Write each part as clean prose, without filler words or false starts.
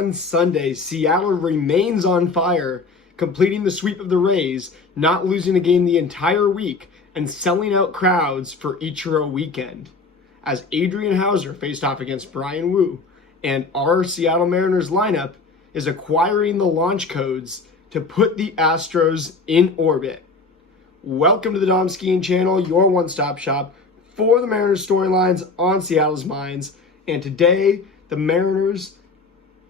On Sunday, Seattle remains on fire, completing the sweep of the Rays, not losing a game the entire week, and selling out crowds for Ichiro weekend. As Adrian Hauser faced off against Brian Wu, and our Seattle Mariners lineup is acquiring the launch codes to put the Astros in orbit. Welcome to the Dom Skiing Channel, your one-stop shop for the Mariners storylines on Seattle's minds. And today, the Mariners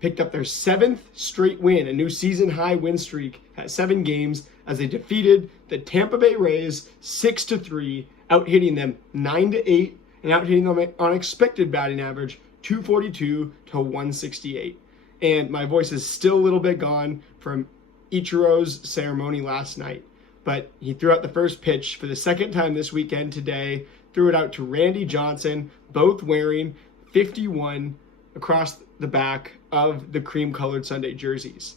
picked up their 7th straight win, a new season-high win streak at 7 games as they defeated the Tampa Bay Rays 6-3, out-hitting them 9-8 and out-hitting them on expected batting average 242 to 168. And my voice is still a little bit gone from Ichiro's ceremony last night, but he threw out the first pitch for the second time this weekend today, threw it out to Randy Johnson, both wearing 51 across the back of the cream-colored Sunday jerseys.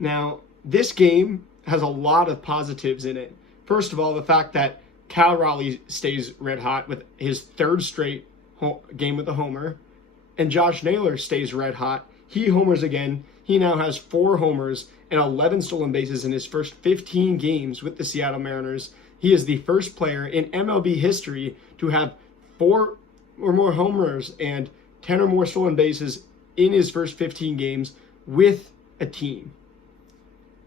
Now, this game has a lot of positives in it. First of all, the fact that Cal Raleigh stays red hot with his third straight game with a homer, and Josh Naylor stays red hot. He homers again. He now has 4 homers and 11 stolen bases in his first 15 games with the Seattle Mariners. He is the first player in MLB history to have 4 or more homers and 10 or more stolen bases in his first 15 games with a team.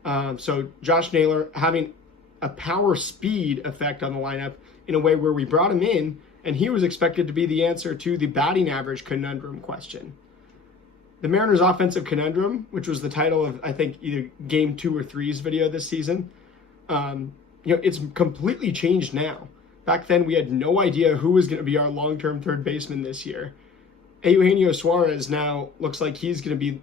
So Josh Naylor having a power speed effect on the lineup in a way where we brought him in and he was expected to be the answer to the batting average conundrum question. The Mariners offensive conundrum, which was the title of, I think, either game 2 or 3's video this season, it's completely changed now. Back then, we had no idea who was going to be our long-term third baseman this year. Eugenio Suarez now looks like he's going to be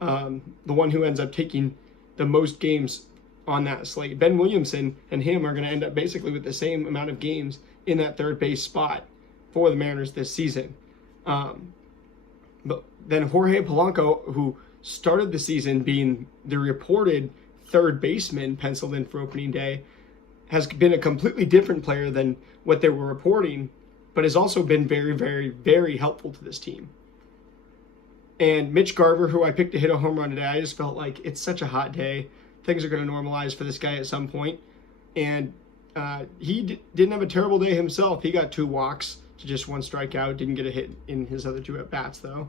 the one who ends up taking the most games on that slate. Ben Williamson and him are going to end up basically with the same amount of games in that third base spot for the Mariners this season. But then Jorge Polanco, who started the season being the reported third baseman penciled in for opening day, has been a completely different player than what they were reporting, but has also been very, very, very helpful to this team. And Mitch Garver, who I picked to hit a home run today, I just felt like it's such a hot day. Things are going to normalize for this guy at some point. And he didn't have a terrible day himself. He got 2 walks to just 1 strikeout. Didn't get a hit in his other 2 at-bats, though.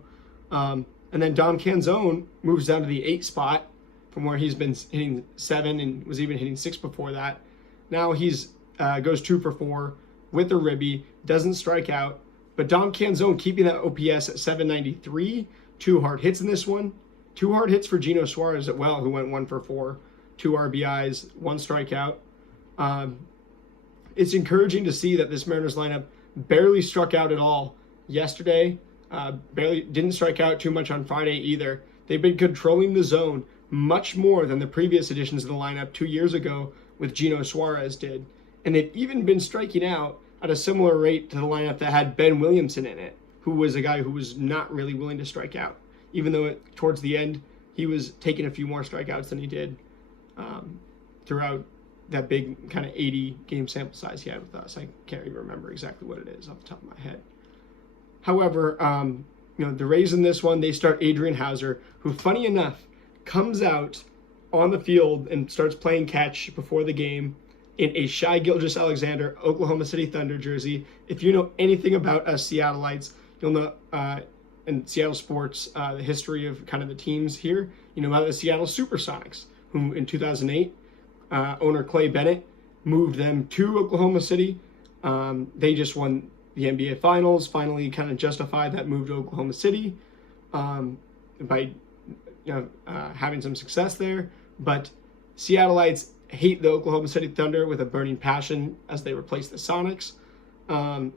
And then Dom Canzone moves down to the 8 spot from where he's been hitting 7 and was even hitting 6 before that. Now he's goes 2 for 4 with a ribby, doesn't strike out. But Dom Canzone keeping that OPS at 793, 2 hard hits in this one. 2 hard hits for Gino Suarez as well, who went 1 for 4, 2 RBIs, 1 strikeout. It's encouraging to see that this Mariners lineup barely struck out at all yesterday. Barely didn't strike out too much on Friday either. They've been controlling the zone much more than the previous additions to the lineup 2 years ago with Gino Suarez did. And they've even been striking out at a similar rate to the lineup that had Ben Williamson in it, who was a guy who was not really willing to strike out, even though towards the end he was taking a few more strikeouts than he did throughout that big kind of 80 game sample size he had with us. I can't even remember exactly what it is off the top of my head. However, the Rays in this one, they start Adrian Hauser, who, funny enough, comes out on the field and starts playing catch before the game in a Shai Gilgeous-Alexander Oklahoma City Thunder jersey. If you know anything about us Seattleites, you'll know in Seattle sports the history of kind of the teams here. You know about the Seattle Supersonics, who in 2008, owner Clay Bennett moved them to Oklahoma City. They just won the NBA Finals, finally kind of justified that move to Oklahoma City by having some success there. But Seattleites hate the Oklahoma City Thunder with a burning passion as they replace the Sonics.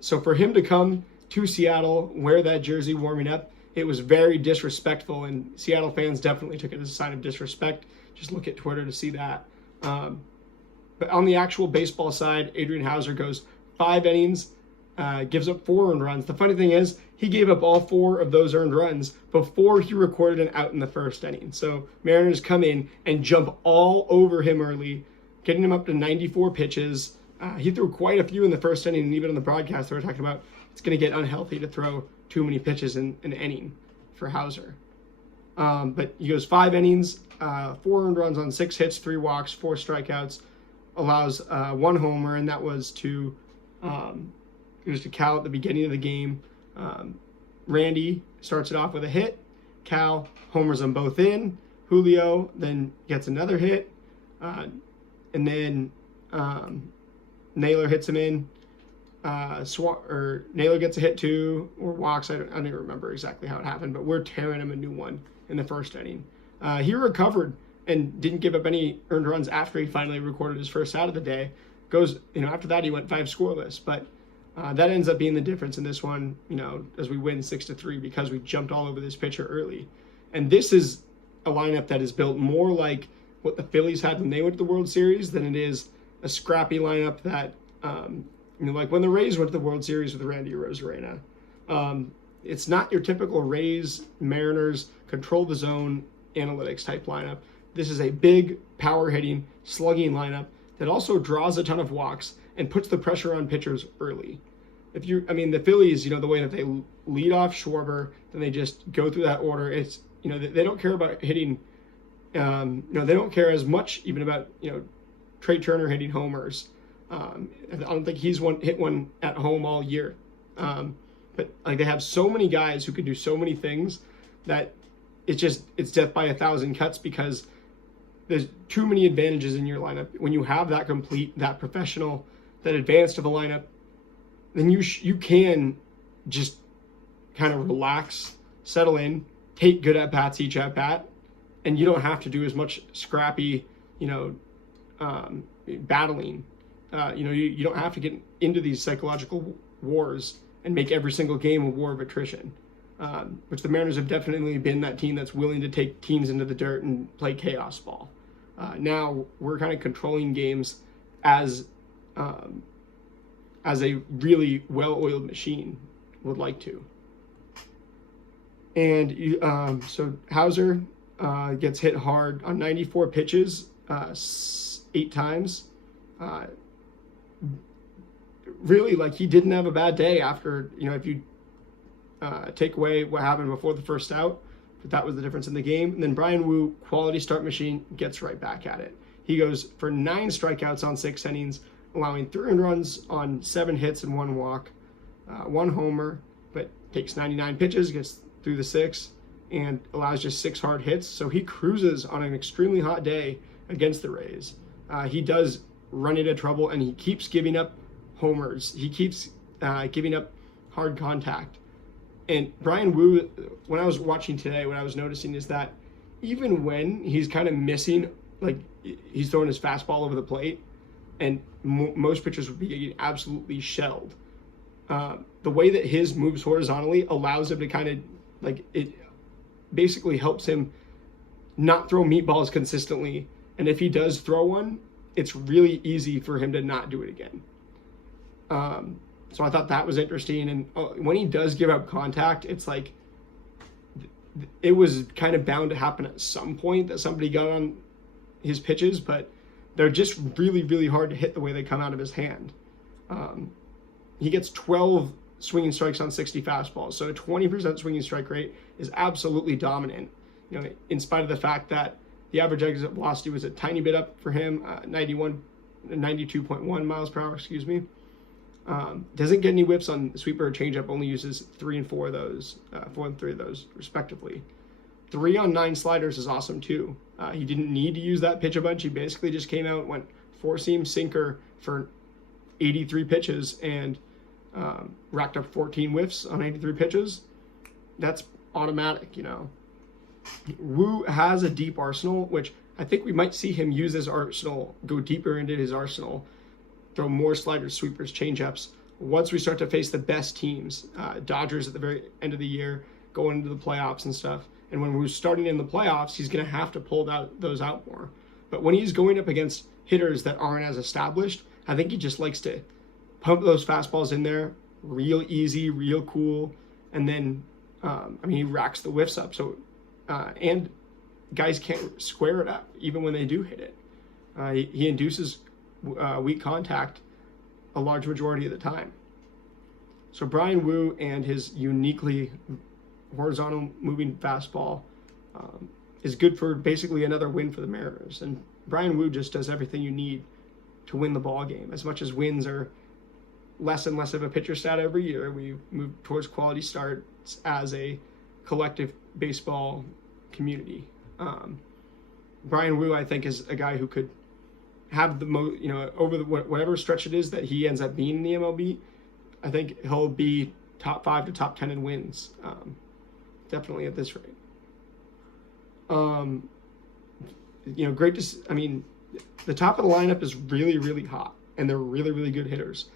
So for him to come to Seattle, wear that jersey warming up, it was very disrespectful, and Seattle fans definitely took it as a sign of disrespect. Just look at Twitter to see that. But on the actual baseball side, Adrian Hauser goes 5 innings, gives up 4 earned runs. The funny thing is, he gave up all 4 of those earned runs before he recorded an out in the first inning. So Mariners come in and jump all over him early, getting him up to 94 pitches. He threw quite a few in the first inning, and even on the broadcast they were talking about it's going to get unhealthy to throw too many pitches in an inning for Hauser. But he goes 5 innings, 4 earned runs on 6 hits, 3 walks, 4 strikeouts, allows 1 homer, and that was to Cal at the beginning of the game. Randy starts it off with a hit. Cal homers them both in. Julio then gets another hit, and then Naylor hits him in. Naylor gets a hit too, or walks. I don't even remember exactly how it happened, but we're tearing him a new one in the first inning. He recovered and didn't give up any earned runs after he finally recorded his first out of the day. After that he went 5 scoreless, but that ends up being the difference in this one, as we win 6-3 because we jumped all over this pitcher early. And this is a lineup that is built more like what the Phillies had when they went to the World Series than it is a scrappy lineup that, like when the Rays went to the World Series with Randy Arozarena. It's not your typical Rays, Mariners, control the zone, analytics type lineup. This is a big, power-hitting, slugging lineup that also draws a ton of walks and puts the pressure on pitchers early. The Phillies, the way that they lead off Schwarber, then they just go through that order. It's, they don't care about hitting, they don't care as much even about, Trey Turner hitting homers. I don't think he's hit one at home all year. But they have so many guys who can do so many things that it's death by 1,000 cuts because there's too many advantages in your lineup. When you have that complete, that professional, that advanced of a lineup, then you can just kind of relax, settle in, take good at-bats each at-bat, and you don't have to do as much scrappy, battling. You don't have to get into these psychological wars and make every single game a war of attrition, which the Mariners have definitely been that team that's willing to take teams into the dirt and play chaos ball. Now we're kind of controlling games as a really well-oiled machine would like to. And so Hauser gets hit hard on 94 pitches, 8 times. Really, he didn't have a bad day after, if you take away what happened before the first out, but that was the difference in the game. And then Brian Wu, quality start machine, gets right back at it. He goes for 9 strikeouts on 6 innings, allowing 3 earned runs on 7 hits and 1 walk, 1 homer, but takes 99 pitches, gets through the 6, and allows just 6 hard hits. So he cruises on an extremely hot day against the Rays. He does run into trouble, and he keeps giving up homers. He keeps giving up hard contact. And Brian Wu, when I was watching today, what I was noticing is that even when he's kind of missing, he's throwing his fastball over the plate, and most pitchers would be getting absolutely shelled. The way that his moves horizontally allows him to kind of, it basically helps him not throw meatballs consistently. And if he does throw one, it's really easy for him to not do it again. So I thought that was interesting. And when he does give up contact, it's it was kind of bound to happen at some point that somebody got on his pitches, but they're just really, really hard to hit the way they come out of his hand. He gets 12 swinging strikes on 60 fastballs, so a 20% swinging strike rate is absolutely dominant. In spite of the fact that the average exit velocity was a tiny bit up for him, 92.1 miles per hour, doesn't get any whiffs on sweeper or changeup, only uses 3 and 4 of those, 4 and 3 of those respectively. 3 on 9 sliders is awesome too. He didn't need to use that pitch a bunch. He basically just came out, went 4-seam sinker for 83 pitches and racked up 14 whiffs on 83 pitches. That's automatic, Wu has a deep arsenal, which I think we might see him use his arsenal, go deeper into his arsenal, throw more sliders, sweepers, changeups once we start to face the best teams, Dodgers at the very end of the year, going into the playoffs and stuff. And when we're starting in the playoffs, he's going to have to pull those out more. But when he's going up against hitters that aren't as established, I think he just likes to pump those fastballs in there, real easy, real cool, and then he racks the whiffs up. So and guys can't square it up even when they do hit it. He induces weak contact a large majority of the time. So Brian Wu and his uniquely horizontal moving fastball is good for basically another win for the Mariners. And Brian Wu just does everything you need to win the ball game. As much as wins are less and less of a pitcher stat every year, we move towards quality starts as a collective baseball community. Brian Wu, I think, is a guy who could have the most, over the whatever stretch it is that he ends up being in the MLB. I think he'll be top 5 to top 10 in wins, definitely at this rate. Great to. I mean, the top of the lineup is really, really hot, and they're really, really good hitters.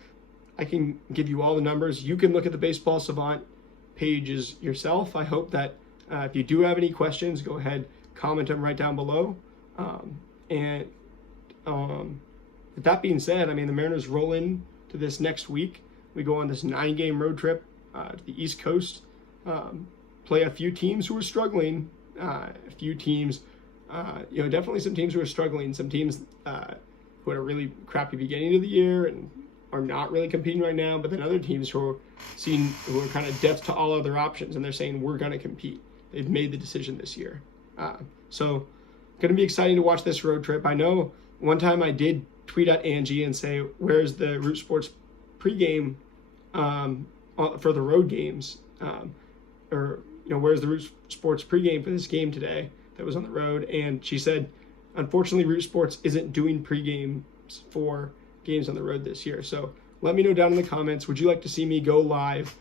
I can give you all the numbers. You can look at the Baseball Savant pages yourself. I hope that if you do have any questions, go ahead, comment them right down below. With that being said, I mean, the Mariners roll in to this next week. We go on this 9-game road trip to the East Coast, play a few teams who are struggling, definitely some teams who are struggling, some teams who had a really crappy beginning of the year and are not really competing right now, but then other teams who are kind of deaf to all other options, and they're saying, we're going to compete. They've made the decision this year. So going to be exciting to watch this road trip. I know one time I did tweet at Angie and say, where's the Root Sports pregame for the road games? Where's the Root Sports pregame for this game today that was on the road? And she said, unfortunately, Root Sports isn't doing pregames for games on the road this year. So let me know down in the comments, would you like to see me go live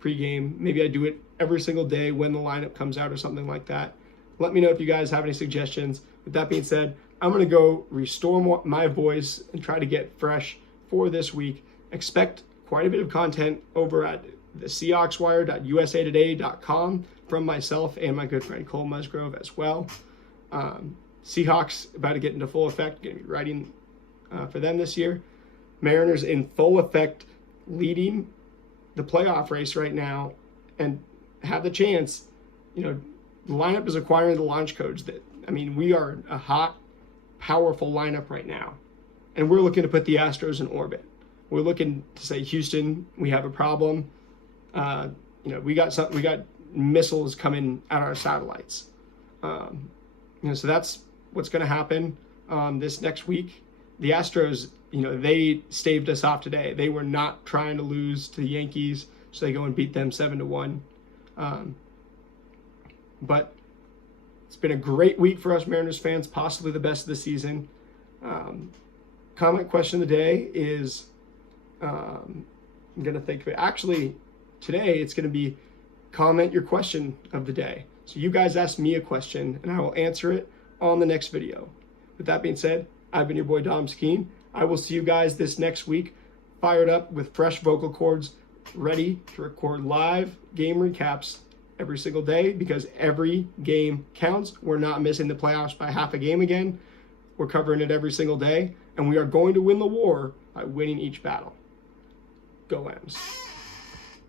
pregame? Maybe I do it every single day when the lineup comes out or something like that. Let me know if you guys have any suggestions. With that being said, I'm going to go restore my voice and try to get fresh for this week. Expect quite a bit of content over at the SeahawksWire.usatoday.com from myself and my good friend Cole Musgrove as well. Seahawks about to get into full effect, going to be writing for them this year. Mariners in full effect, leading the playoff race right now, and have the chance. The lineup is acquiring the launch codes. We are a hot, powerful lineup right now, and we're looking to put the Astros in orbit. We're looking to say, Houston, we have a problem. We got missiles coming at our satellites. So that's what's going to happen this next week. The Astros, they staved us off today. They were not trying to lose to the Yankees, so they go and beat them 7-1. But it's been a great week for us Mariners fans, possibly the best of the season. Comment question of the day is, I'm going to think of it. Actually, today it's going to be comment your question of the day. So you guys ask me a question, and I will answer it on the next video. With that being said, I've been your boy Dom Skeen. I will see you guys this next week, fired up with fresh vocal cords, ready to record live game recaps every single day, because every game counts. We're not missing the playoffs by half a game again. We're covering it every single day, and we are going to win the war by winning each battle. Go Lambs.